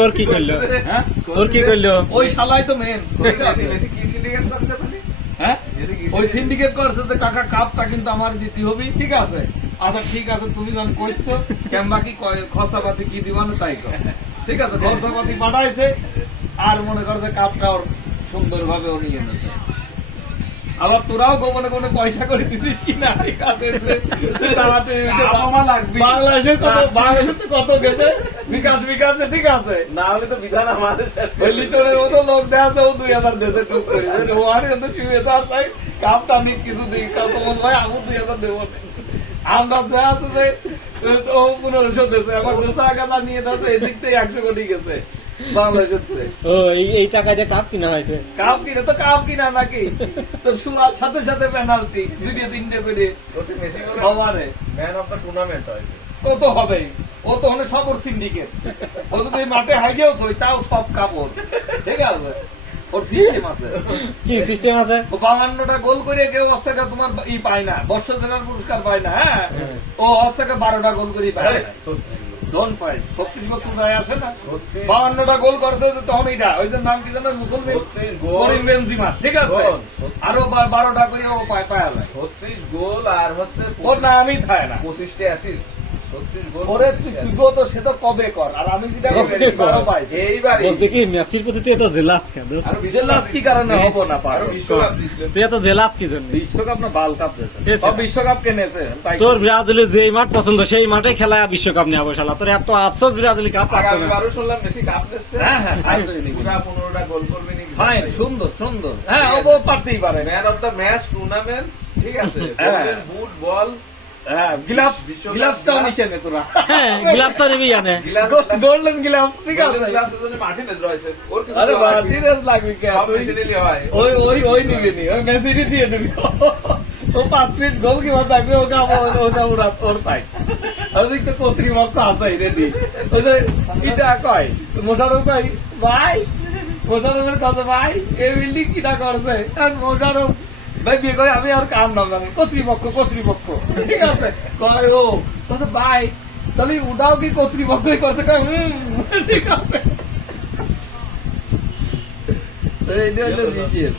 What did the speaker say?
তোর কি করলো? হ্যাঁ তোর কি করলো? ওই শালাই তো মেন। হ্যাঁ ওই সিন্ডিকেট করছে যে কাকা কাপটা কিন্তু আমার দিতে হবে, ঠিক আছে? আচ্ছা ঠিক আছে, তুমি যখন করছো কেমবা কি খরচাপাতি কি দিবা না তাই কর, ঠিক আছে? খরচাপাতি পাঠাইছে আর মনে করো যে কাপটা ওর সুন্দর ভাবে ও নিয়ে এনেছে। আবার তোরাও গোপনে গোপনে পয়সা করে দিতিস কিনা, ঠিক আছে? বাংলাদেশের তো কত গেছে বিকাশে, ঠিক আছে? না হলে তো বিধান আমাদের ওই লিটনের মতো লোক দেওয়া আছে, ও 2000 দেশে টুক করে কাপটা নিয়ে কিছু দিই ভাই, আমি 2000 দেবো আমরা দেওয়া আছে যে ও 1500 দেশে, আমার 2,000 নিয়ে দেওয়া এদিক থেকে 100 কোটি গেছে বাংলাদেশের। ও এই টাকা দিয়ে কাপ কিনা হয়েছে? কাপ কিনা তো কাপ কিনা নাকি তোর শুয়ার সাথে সাথে পেনাল্টি 2-3টে করে হবারে ম্যান অফ দ্য টুর্নামেন্ট হয়েছে। ও তো হবেই, ও তো হলে সব ওর সিন্ডিকেট। ও যদি মাঠে হাইগেও তো তাও সব কাপড়, ঠিক আছে? ওর সিস্টেম আছে। কি সিস্টেম আছে? ও 52টা গোল করে কেউ অস্ট্রেলিয়া তোমার ই পায় না, বর্ষসেনার পুরস্কার পায় না। হ্যাঁ ও অস্ট্রেলিয়া 12টা গোল করে পায় না, ডোন্ট পাই 36 বছর যায় আসে না, 52টা গোল করছে তখন এইটা ওই যে নাম কি জানো, মুসলমান করিম বেনজিমা, ঠিক আছে? আরো 12টা করে ও পায় 36 গোল আর হচ্ছে ওর নামই থাকে না 25টা অ্যাসিস্ট। 36 গোল ওরে তুই শুভ তো সে তো কবে কর, আর আমি যেটা পাইছি এইবারে বলতে কি মেসির প্রতি তুই এত জেলাস কেন? জেলাস কি কারণে হবো না পারো? বিশ্বকাপ জিতলেন। তুই এত জেলাস কি জন্য? বিশ্বকাপ না বাল কাপ সব বিশ্বকাপ কেনেছে তাই তোর ব্রাজিলের যে মাঠ পছন্দ সেই মাঠে খেলা বিশ্বকাপ নিয়ে আবো শালা। তোর এত আফসোস ব্রাজিল কাপ পাচ্ছে না। আগামীবারও শুনলাম মেসি কাপ নিচ্ছে। হ্যাঁ হ্যাঁ পুরা 15টা গোল করবে নাকি? ফাইন, সুন্দর সুন্দর। হ্যাঁ ও পারতেই পারে। Man of the match tournament, ঠিক আছে? হ্যাঁ। বুট বল, হ্যাঁ গ্লাভসটাও নিচে নে তোরা। হ্যাঁ গ্লাভস তো নেবেই জানে। গোল্ডেন গ্লাভস, ঠিক আছে? গ্লাভসের জন্য মার্টিনেজ রয়েছে। ওর কিছু আরে দেওয়া লাগবে না। মার্টিনেজ লাগবে কে? সব মেসি নিলে হয়। ওই নিবি নি, ওই মেসিকে দিয়ে দিবি। ও 5 মিনিট গোল কি থাকবে, ওটা ওর তাই ওদিক তো কর্তৃপক্ষ আছে রেডি। ওই যে এটা কয় মোশারফ ভাই, ভাই মোশারফের কাছে ভাই এই বিল্ডিং কিটা করছে, আর মোশারফ ভাই বিয়ে করে আমি আর কার নাম জানি, কর্তৃপক্ষ, ঠিক আছে? কয় ও ভাই তাহলে ওটাও কি কর্তৃপক্ষই করছে? কয় ঠিক আছে। তো এইটা হলো নিজের